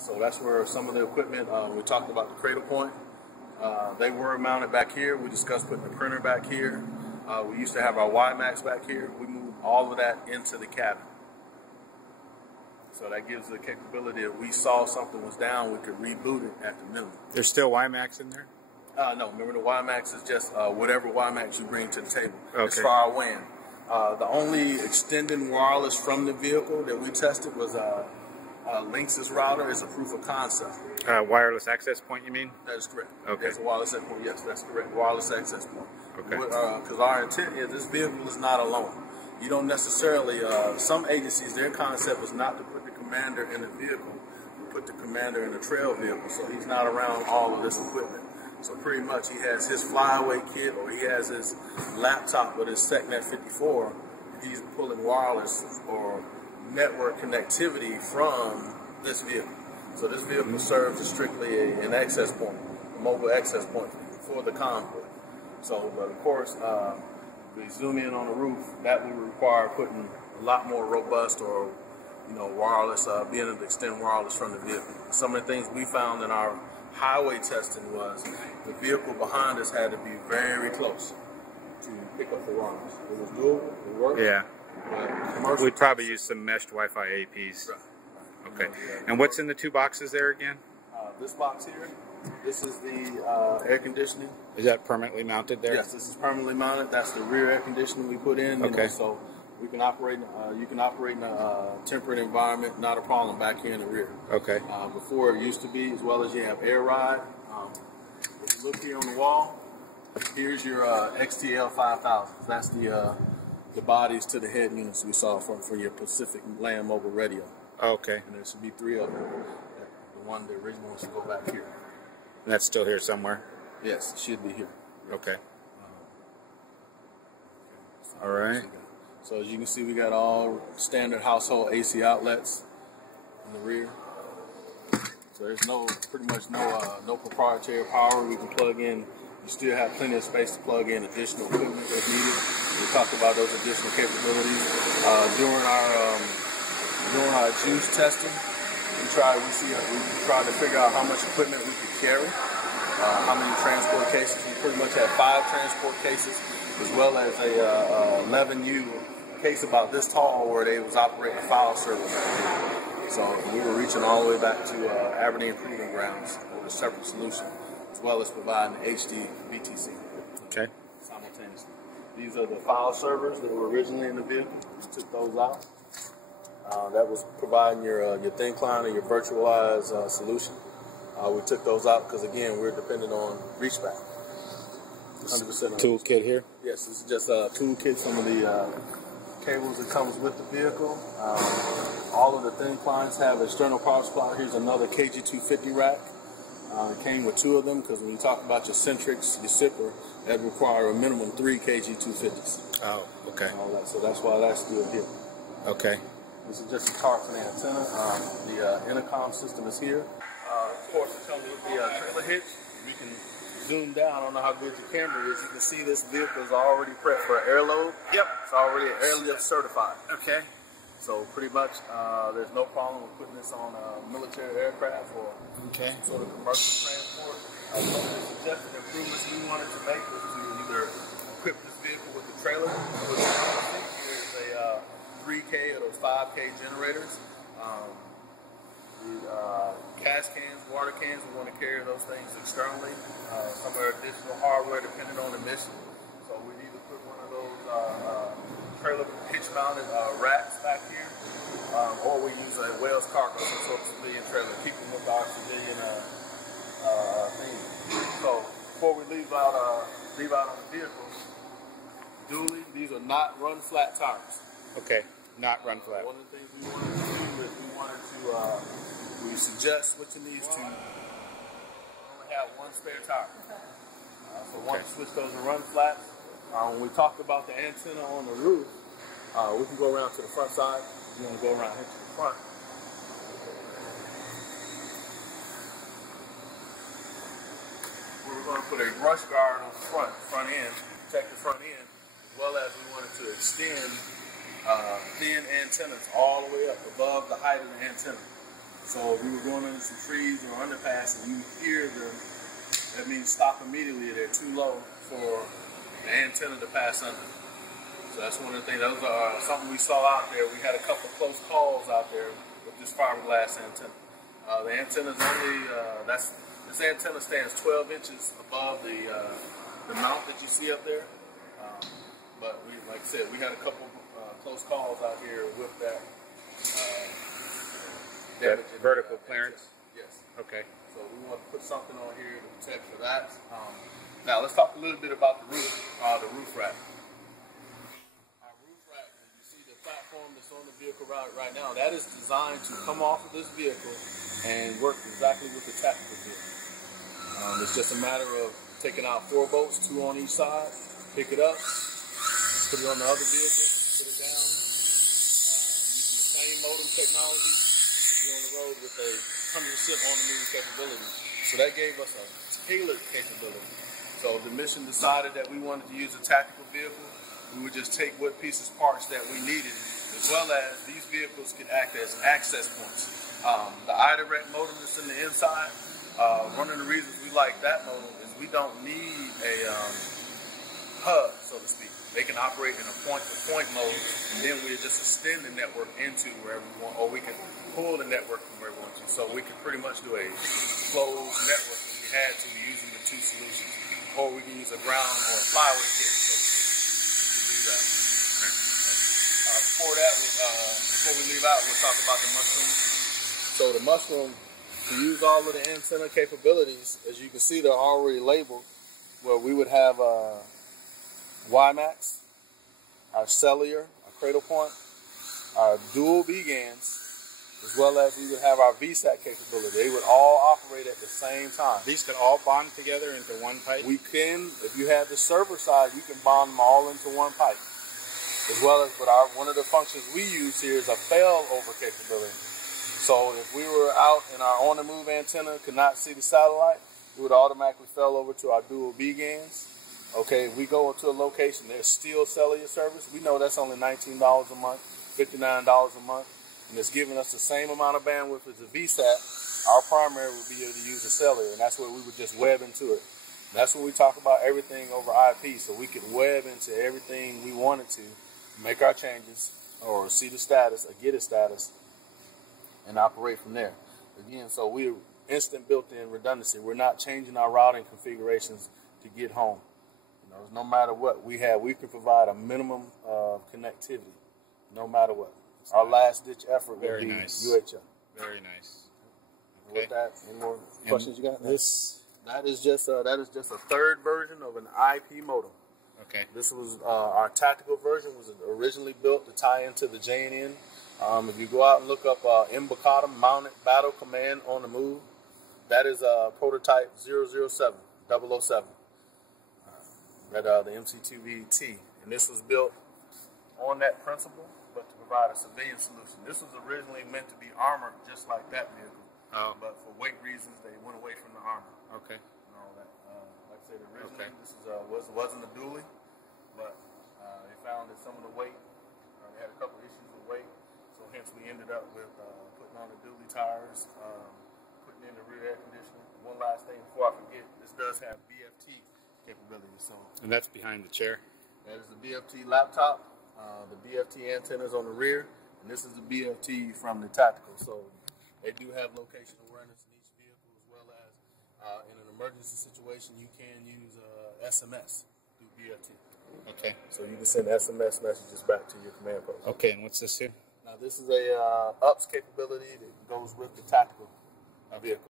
So that's where some of the equipment, we talked about the cradle point. They were mounted back here. We discussed putting the printer back here. We used to have our WiMAX back here. We moved all of that into the cabin. So that gives the capability if we saw something was down, we could reboot it at the minimum. There's still WiMAX in there? No, remember the WiMAX is just whatever WiMAX you bring to the table. Okay. As for our WAN. The only extending wireless from the vehicle that we tested was Linksys router is a proof of concept. Wireless access point, you mean? That is correct. Okay. It's a wireless access point. Yes, that's correct. Wireless access point. Okay. Because our intent is this vehicle is not alone. You don't necessarily, some agencies, their concept was not to put the commander in the vehicle, but put the commander in the trail vehicle, so he's not around all of this equipment. So pretty much he has his flyaway kit or he has his laptop with his SecNet 54, and he's pulling wireless or network connectivity from this vehicle. So this vehicle serves as strictly an access point, a mobile access point for the convoy. So, but of course, we zoom in on the roof, that would require putting a lot more robust or, wireless, being able to extend wireless from the vehicle. Some of the things we found in our highway testing was the vehicle behind us had to be very close to pick up the wireless. It was doable, it worked. Yeah. We'd probably use some meshed Wi-Fi APs. Right. Okay. And what's in the two boxes there again? This box here, this is the air conditioning. Is that permanently mounted there? Yes, this is permanently mounted. That's the rear air conditioning we put in. Okay. So we can operate. You can operate in a temperate environment, not a problem back here in the rear. Okay. Before it used to be, as well as you have air ride. If you look here on the wall, here's your XTL 5000. That's the bodies to the head units we saw for your Pacific Land Mobile Radio. Okay. And there should be 3 of them. The original one should go back here. And that's still here somewhere? Yes, it should be here. Okay. All right. So as you can see, we got all standard household AC outlets in the rear. So there's pretty much no proprietary power we can plug in. You still have plenty of space to plug in additional equipment if needed. We talked about those additional capabilities during our juice testing. We tried to figure out how much equipment we could carry, how many transport cases. We pretty much had 5 transport cases, as well as a 11U case about this tall where they was operating file service. So we were reaching all the way back to Aberdeen Proving Grounds with a separate solution, as well as providing HD VTC. Okay. Simultaneously. These are the file servers that were originally in the vehicle. We took those out. That was providing your thin client or your virtualized solution. We took those out because, again, we're dependent on reachback. 100% Toolkit here? Yes, this is just a toolkit, some of the cables that comes with the vehicle. All of the thin clients have external power supply. Here's another KG250 rack. It came with 2 of them because when you talk about your Centrix, your Zipper, that require a minimum 3 KG250s. Oh, okay. All that, so that's why that's still here. Okay. This is just a car for the antenna. The intercom system is here. Of course, it comes with the trailer hitch. We can zoom down. I don't know how good your camera is. You can see this vehicle is already prepped for airload. Yep. It's already airlift certified. Okay. So pretty much there's no problem with putting this on military aircraft or some sort of commercial transport. Some of the suggested improvements we wanted to make was to either equip this vehicle with the trailer. Here's a 3K or those 5K generators. Gas cans, water cans, we want to carry those things externally. Some are additional hardware depending on the mission. So we need to put one of those trailer hitch-mounted racks back here, or we use a Wells cargo, some sort of civilian trailer, keeping with our civilian theme. So before we leave out on the vehicle, these are not run flat tires. Okay, not run flat. One of the things we wanted to do is we suggest switching these to only have 1 spare tire. So once we switch those to run flat, when we talked about the antenna on the roof, we can go around to the front side. You want to go around here to the front. We're going to put a brush guard on the front end, protect the front end, as well as we wanted to extend thin antennas all the way up above the height of the antenna. So if we were going under some trees or underpass and you hear that means stop immediately. They're too low for the antenna to pass under. So that's one of the things. Those are something we saw out there. We had a couple of close calls out there with this fiberglass antenna. The antenna's only this antenna stands 12 inches above the mount that you see up there. But like I said, we had a couple close calls out here with that. Vertical clearance? Yes. Okay. So we want to put something on here to protect for that. Now let's talk a little bit about the roof rack. Our roof rack, you see the platform that's on the vehicle right now, that is designed to come off of this vehicle and work exactly with the tactical vehicle. It's just a matter of taking out 4 bolts, 2 on each side, pick it up, put it on the other vehicle, put it down, using the same modem technology. On the road with a 100% on-the-move capability. So that gave us a tailored capability. So if the mission decided that we wanted to use a tactical vehicle, we would just take what pieces, parts that we needed, as well as these vehicles can act as access points. The iDirect modem that's in the inside, one of the reasons we like that modem is we don't need a hub, so to speak. They can operate in a point-to-point mode, and then we just extend the network into wherever we want, or we can pull the network from where we want to. So we can pretty much do a closed network if we had to using the 2 solutions. Or we can use a ground or a flyway kit, so to do that. Before we leave out, we'll talk about the mushroom. So the mushroom, to use all of the antenna capabilities, as you can see, they're already labeled, where we would have WiMAX, our cellular, our cradle point, our dual BGANs, as well as we would have our VSAT capability. They would all operate at the same time. These could all bond together into one pipe? We can, if you have the server side, you can bond them all into one pipe. As well as, one of the functions we use here is a failover capability. So if we were out and our on-the-move antenna could not see the satellite, it would automatically fail over to our dual BGANs. Okay, if we go to a location, there's still cellular service. We know that's only $19 a month, $59 a month, and it's giving us the same amount of bandwidth as a VSAT. Our primary would be able to use a cellular, and that's where we would just web into it. That's when we talk about everything over IP, so we could web into everything we wanted to, make our changes, or see the status, or get a status, and operate from there. Again, so we're instant built-in redundancy. We're not changing our routing configurations to get home. No matter what we have, we can provide a minimum of connectivity, no matter what. Our last-ditch effort would be UHF. Very nice. Okay. With that, any more questions you got? That is just a third version of an IP modem. Okay. This was our tactical version. Was originally built to tie into the JNN. If you go out and look up MBCOTM, Mounted Battle Command on the Move, that is prototype 007. The MC2V NT, and this was built on that principle, but to provide a civilian solution. This was originally meant to be armored just like that vehicle, but for weight reasons, they went away from the armor. Okay. And all that. Like I said, originally this wasn't a dually, but they found that some of the weight, they had a couple issues with weight, so hence we ended up with putting on the dually tires, putting in the rear air conditioning. One last thing before I forget, this does have BFT capability. So, and that's behind the chair. That is the BFT laptop. The BFT antennas on the rear, and this is the BFT from the tactical. So they do have location awareness in each vehicle, as well as in an emergency situation, you can use SMS through BFT. Okay. So you can send SMS messages back to your command post. Okay, and what's this here? Now this is a UPS capability that goes with the tactical vehicle.